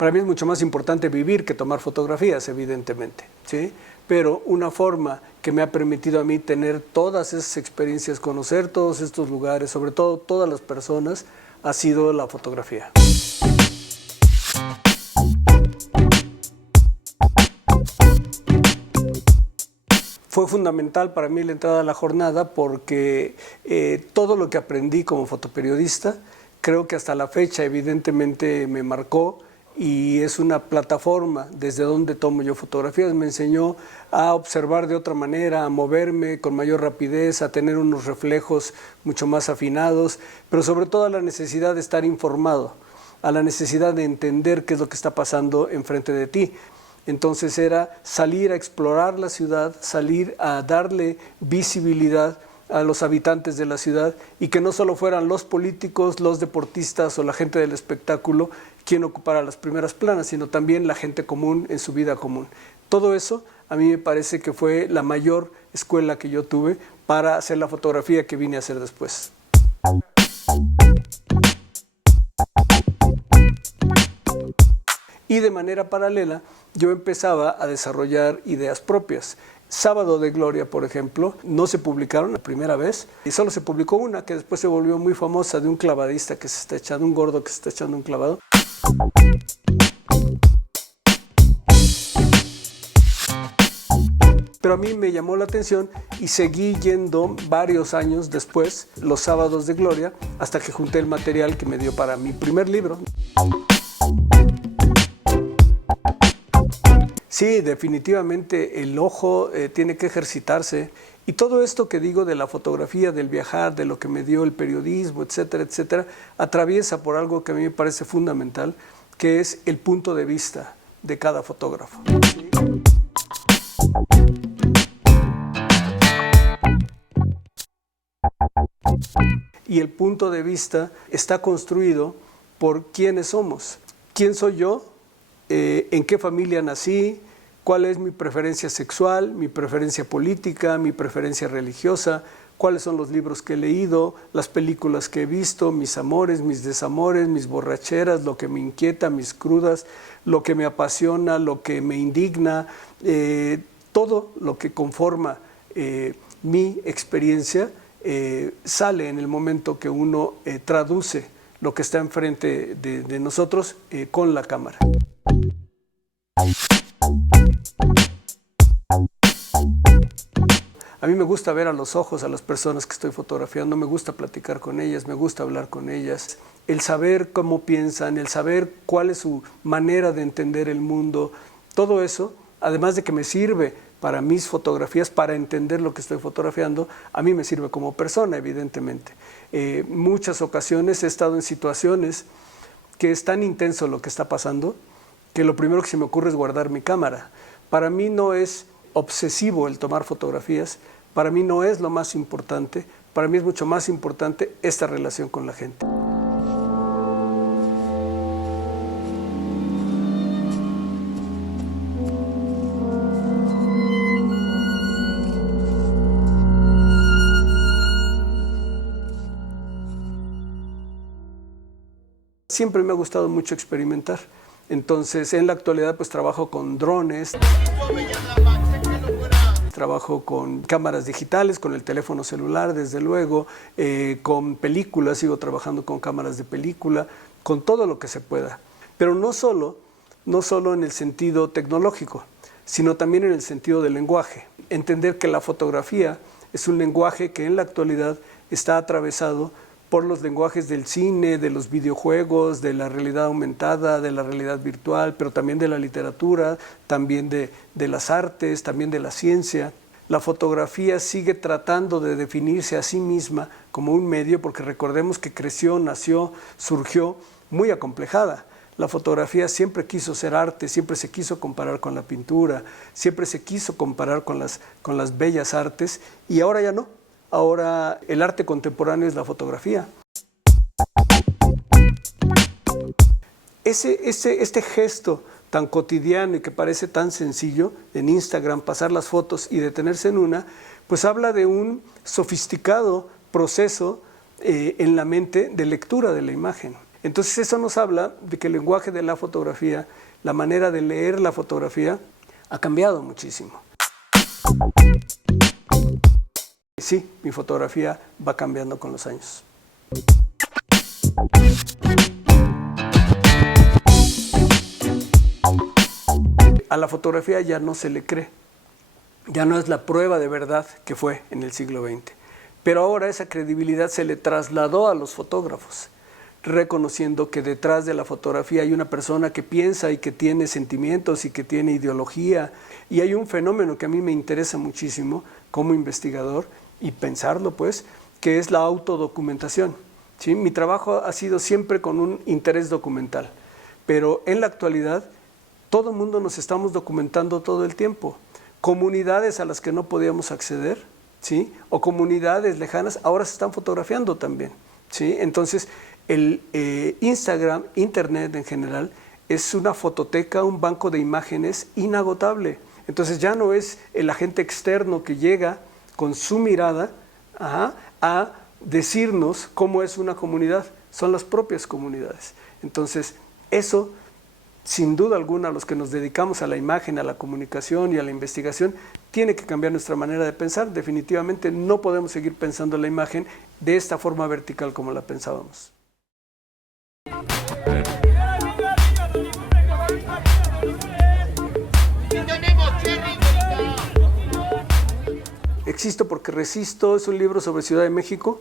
Para mí es mucho más importante vivir que tomar fotografías, evidentemente, ¿sí? Pero una forma que me ha permitido a mí tener todas esas experiencias, conocer todos estos lugares, sobre todo todas las personas, ha sido la fotografía. Fue fundamental para mí la entrada a la jornada porque todo lo que aprendí como fotoperiodista, creo que hasta la fecha evidentemente me marcó y es una plataforma desde donde tomo yo fotografías. Me enseñó a observar de otra manera, a moverme con mayor rapidez, a tener unos reflejos mucho más afinados, pero sobre todo a la necesidad de estar informado, a la necesidad de entender qué es lo que está pasando enfrente de ti. Entonces era salir a explorar la ciudad, salir a darle visibilidad a los habitantes de la ciudad y que no solo fueran los políticos, los deportistas o la gente del espectáculo quien ocupara las primeras planas, sino también la gente común en su vida común. Todo eso a mí me parece que fue la mayor escuela que yo tuve para hacer la fotografía que vine a hacer después. Y de manera paralela, yo empezaba a desarrollar ideas propias. Sábado de Gloria, por ejemplo, no se publicaron la primera vez y solo se publicó una que después se volvió muy famosa de un clavadista que se está echando, un gordo que se está echando un clavado. Pero a mí me llamó la atención y seguí yendo varios años después, los sábados de Gloria, hasta que junté el material que me dio para mi primer libro. Sí, definitivamente el ojo tiene que ejercitarse y todo esto que digo de la fotografía, del viajar, de lo que me dio el periodismo, etcétera, etcétera, atraviesa por algo que a mí me parece fundamental, que es el punto de vista de cada fotógrafo. ¿Sí? Y el punto de vista está construido por quiénes somos. ¿Quién soy yo? ¿En qué familia nací? ¿Cuál es mi preferencia sexual, mi preferencia política, mi preferencia religiosa? ¿Cuáles son los libros que he leído, las películas que he visto, mis amores, mis desamores, mis borracheras, lo que me inquieta, mis crudas, lo que me apasiona, lo que me indigna? Todo lo que conforma mi experiencia sale en el momento que uno traduce lo que está enfrente de nosotros con la cámara. A mí me gusta ver a los ojos a las personas que estoy fotografiando, me gusta platicar con ellas, me gusta hablar con ellas. El saber cómo piensan, el saber cuál es su manera de entender el mundo, todo eso, además de que me sirve para mis fotografías, para entender lo que estoy fotografiando, a mí me sirve como persona, evidentemente. Muchas ocasiones he estado en situaciones que es tan intenso lo que está pasando, que lo primero que se me ocurre es guardar mi cámara. Para mí no es obsesivo el tomar fotografías, para mí no es lo más importante, para mí es mucho más importante esta relación con la gente. Siempre me ha gustado mucho experimentar. Entonces, en la actualidad, pues trabajo con drones, trabajo con cámaras digitales, con el teléfono celular, desde luego, con películas, sigo trabajando con cámaras de película, con todo lo que se pueda. Pero no solo en el sentido tecnológico, sino también en el sentido del lenguaje. Entender que la fotografía es un lenguaje que en la actualidad está atravesado por los lenguajes del cine, de los videojuegos, de la realidad aumentada, de la realidad virtual, pero también de la literatura, también de las artes, también de la ciencia. La fotografía sigue tratando de definirse a sí misma como un medio, porque recordemos que creció, nació, surgió muy acomplejada. La fotografía siempre quiso ser arte, siempre se quiso comparar con la pintura, siempre se quiso comparar con las bellas artes, y ahora ya no. Ahora el arte contemporáneo es la fotografía. Este gesto tan cotidiano y que parece tan sencillo en Instagram, pasar las fotos y detenerse en una, pues habla de un sofisticado proceso en la mente de lectura de la imagen. Entonces eso nos habla de que el lenguaje de la fotografía, la manera de leer la fotografía, ha cambiado muchísimo. Sí, mi fotografía va cambiando con los años. A la fotografía ya no se le cree, ya no es la prueba de verdad que fue en el siglo XX. Pero ahora esa credibilidad se le trasladó a los fotógrafos, reconociendo que detrás de la fotografía hay una persona que piensa y que tiene sentimientos y que tiene ideología. Y hay un fenómeno que a mí me interesa muchísimo como investigador, y pensarlo pues, que es la autodocumentación. ¿Sí? Mi trabajo ha sido siempre con un interés documental, pero en la actualidad todo el mundo nos estamos documentando todo el tiempo. Comunidades a las que no podíamos acceder, ¿sí? O comunidades lejanas, ahora se están fotografiando también. ¿Sí? Entonces, el Instagram, Internet en general, es una fototeca, un banco de imágenes inagotable. Entonces ya no es el agente externo que llega con su mirada a decirnos cómo es una comunidad, son las propias comunidades. Entonces, eso, sin duda alguna, los que nos dedicamos a la imagen, a la comunicación y a la investigación, tiene que cambiar nuestra manera de pensar. Definitivamente no podemos seguir pensando la imagen de esta forma vertical como la pensábamos. Existo porque resisto es un libro sobre Ciudad de México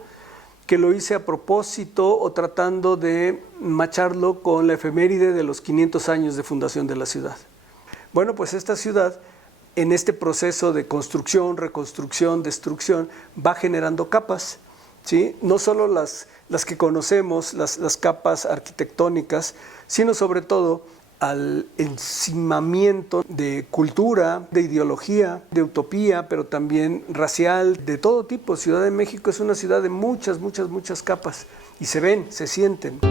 que lo hice a propósito o tratando de macharlo con la efeméride de los 500 años de fundación de la ciudad. Bueno, pues esta ciudad, en este proceso de construcción, reconstrucción, destrucción, va generando capas, ¿sí? No solo las que conocemos, las capas arquitectónicas, sino sobre todo al encimamiento de cultura, de ideología, de utopía, pero también racial, de todo tipo. Ciudad de México es una ciudad de muchas, muchas, muchas capas y se ven, se sienten.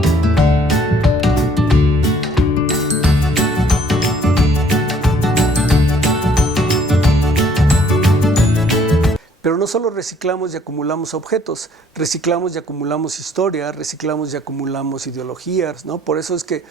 Pero no solo reciclamos y acumulamos objetos, reciclamos y acumulamos historia, reciclamos y acumulamos ideologías, ¿no? Por eso es que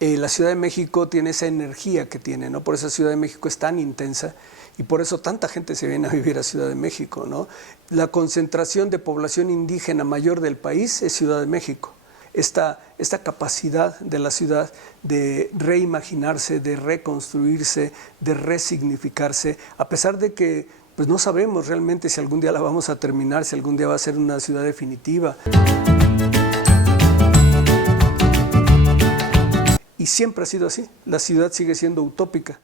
la Ciudad de México tiene esa energía que tiene, ¿no? Por eso Ciudad de México es tan intensa y por eso tanta gente se viene a vivir a Ciudad de México, ¿no? La concentración de población indígena mayor del país es Ciudad de México. Esta capacidad de la ciudad de reimaginarse, de reconstruirse, de resignificarse, a pesar de que pues, no sabemos realmente si algún día la vamos a terminar, si algún día va a ser una ciudad definitiva. Y siempre ha sido así, la ciudad sigue siendo utópica.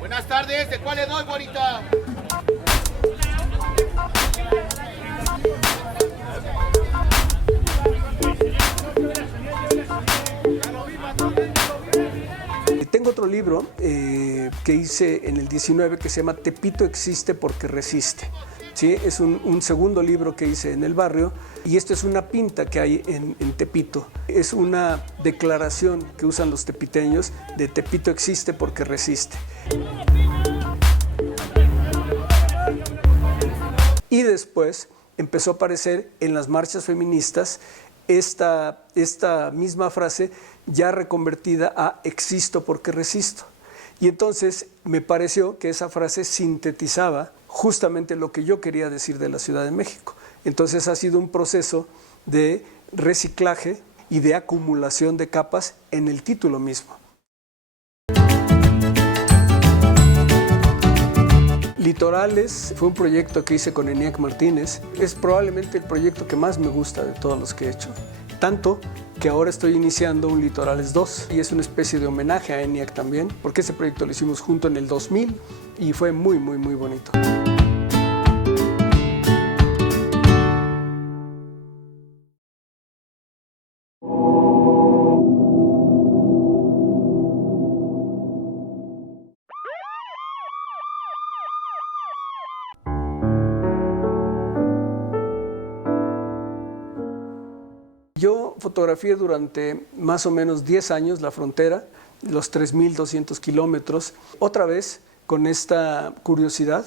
Buenas tardes, ¿de cuál le doy, güerita? Tengo otro libro que hice en el 19 que se llama Tepito existe porque resiste. ¿Sí? Es un segundo libro que hice en el barrio y esto es una pinta que hay en Tepito. Es una declaración que usan los tepiteños de Tepito existe porque resiste. Y después empezó a aparecer en las marchas feministas esta misma frase ya reconvertida a existo porque resisto. Y entonces me pareció que esa frase sintetizaba justamente lo que yo quería decir de la Ciudad de México. Entonces ha sido un proceso de reciclaje y de acumulación de capas en el título mismo. Litorales fue un proyecto que hice con ENIAC Martínez. Es probablemente el proyecto que más me gusta de todos los que he hecho. Tanto que ahora estoy iniciando un Litorales 2 y es una especie de homenaje a ENIAC también, porque ese proyecto lo hicimos junto en el 2000 y fue muy, muy, muy bonito. Yo fotografié durante más o menos 10 años la frontera, los 3.200 kilómetros, otra vez con esta curiosidad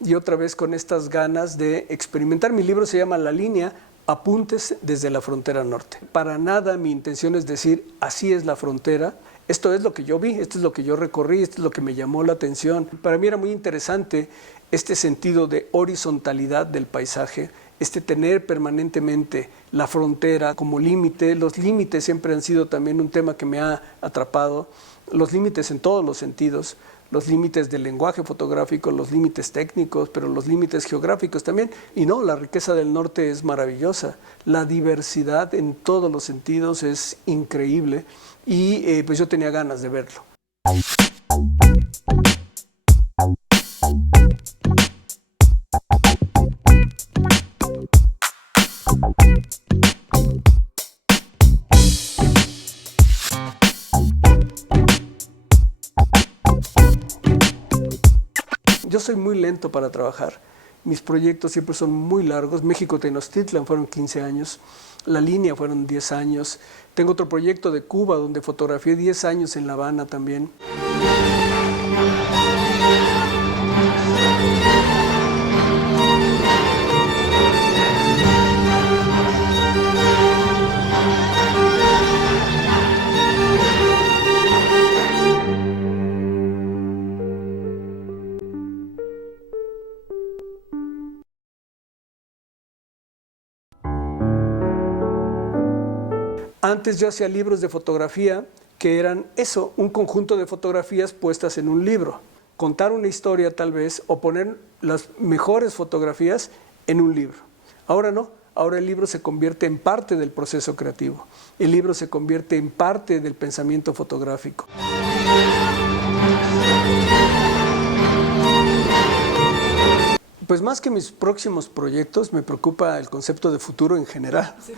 y otra vez con estas ganas de experimentar. Mi libro se llama La Línea, Apuntes desde la frontera norte. Para nada mi intención es decir, así es la frontera, esto es lo que yo vi, esto es lo que yo recorrí, esto es lo que me llamó la atención. Para mí era muy interesante este sentido de horizontalidad del paisaje, tener permanentemente la frontera como límite. Los límites siempre han sido también un tema que me ha atrapado, los límites en todos los sentidos. Los límites del lenguaje fotográfico, los límites técnicos, pero los límites geográficos también. Y no, la riqueza del norte es maravillosa. La diversidad en todos los sentidos es increíble y pues yo tenía ganas de verlo. Yo soy muy lento para trabajar, mis proyectos siempre son muy largos. México Tenochtitlan fueron 15 años, La Línea fueron 10 años. Tengo otro proyecto de Cuba donde fotografié 10 años en La Habana también. Antes yo hacía libros de fotografía que eran eso, un conjunto de fotografías puestas en un libro. Contar una historia tal vez o poner las mejores fotografías en un libro. Ahora no, ahora el libro se convierte en parte del proceso creativo. El libro se convierte en parte del pensamiento fotográfico. Pues más que mis próximos proyectos, me preocupa el concepto de futuro en general. Sí.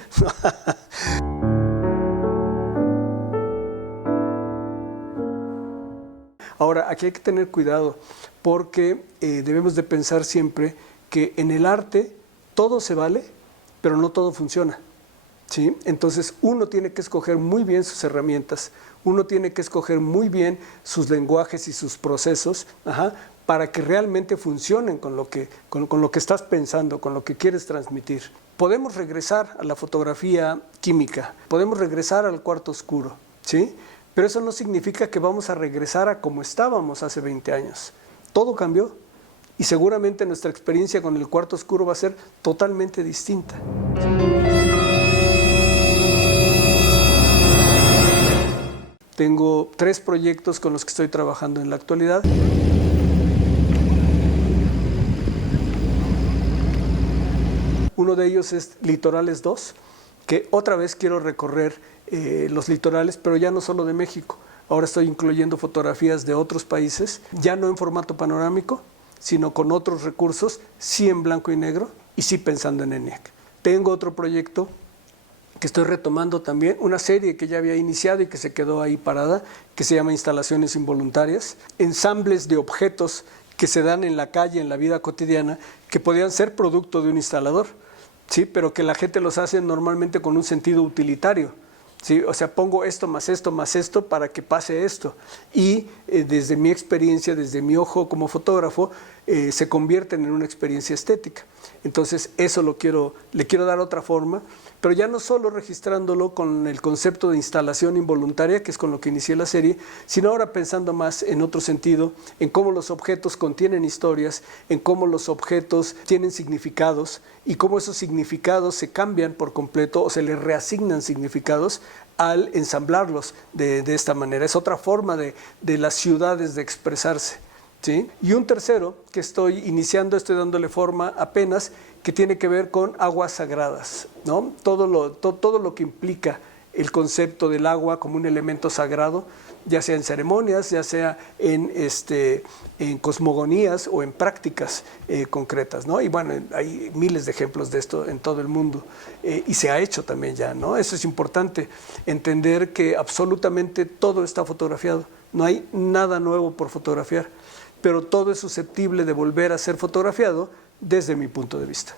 Ahora, aquí hay que tener cuidado porque debemos de pensar siempre que en el arte todo se vale, pero no todo funciona, ¿sí? Entonces uno tiene que escoger muy bien sus herramientas, uno tiene que escoger muy bien sus lenguajes y sus procesos, para que realmente funcionen con lo que estás pensando, con lo que quieres transmitir. Podemos regresar a la fotografía química, podemos regresar al cuarto oscuro, ¿sí? Pero eso no significa que vamos a regresar a como estábamos hace 20 años. Todo cambió y seguramente nuestra experiencia con el cuarto oscuro va a ser totalmente distinta. Tengo 3 proyectos con los que estoy trabajando en la actualidad. Uno de ellos es Litorales 2, que otra vez quiero recorrer los litorales, pero ya no solo de México. Ahora estoy incluyendo fotografías de otros países, ya no en formato panorámico, sino con otros recursos, sí en blanco y negro y sí pensando en ENIAC. Tengo otro proyecto que estoy retomando también, una serie que ya había iniciado y que se quedó ahí parada, que se llama Instalaciones Involuntarias, ensambles de objetos que se dan en la calle, en la vida cotidiana, que podían ser producto de un instalador, ¿sí? Pero que la gente los hace normalmente con un sentido utilitario. ¿Sí? O sea, pongo esto más esto para que pase esto. Y desde mi experiencia, desde mi ojo como fotógrafo, se convierten en una experiencia estética. Entonces, eso le quiero dar otra forma, pero ya no solo registrándolo con el concepto de instalación involuntaria, que es con lo que inicié la serie, sino ahora pensando más en otro sentido, en cómo los objetos contienen historias, en cómo los objetos tienen significados y cómo esos significados se cambian por completo o se les reasignan significados al ensamblarlos de esta manera. Es otra forma de las ciudades de expresarse, ¿sí? Y un tercero que estoy iniciando, estoy dándole forma apenas, que tiene que ver con aguas sagradas, ¿no? Todo lo que implica el concepto del agua como un elemento sagrado, ya sea en ceremonias, ya sea en cosmogonías o en prácticas concretas, ¿no? Y bueno, hay miles de ejemplos de esto en todo el mundo y se ha hecho también ya, ¿no? Eso es importante, entender que absolutamente todo está fotografiado, no hay nada nuevo por fotografiar, pero todo es susceptible de volver a ser fotografiado desde mi punto de vista.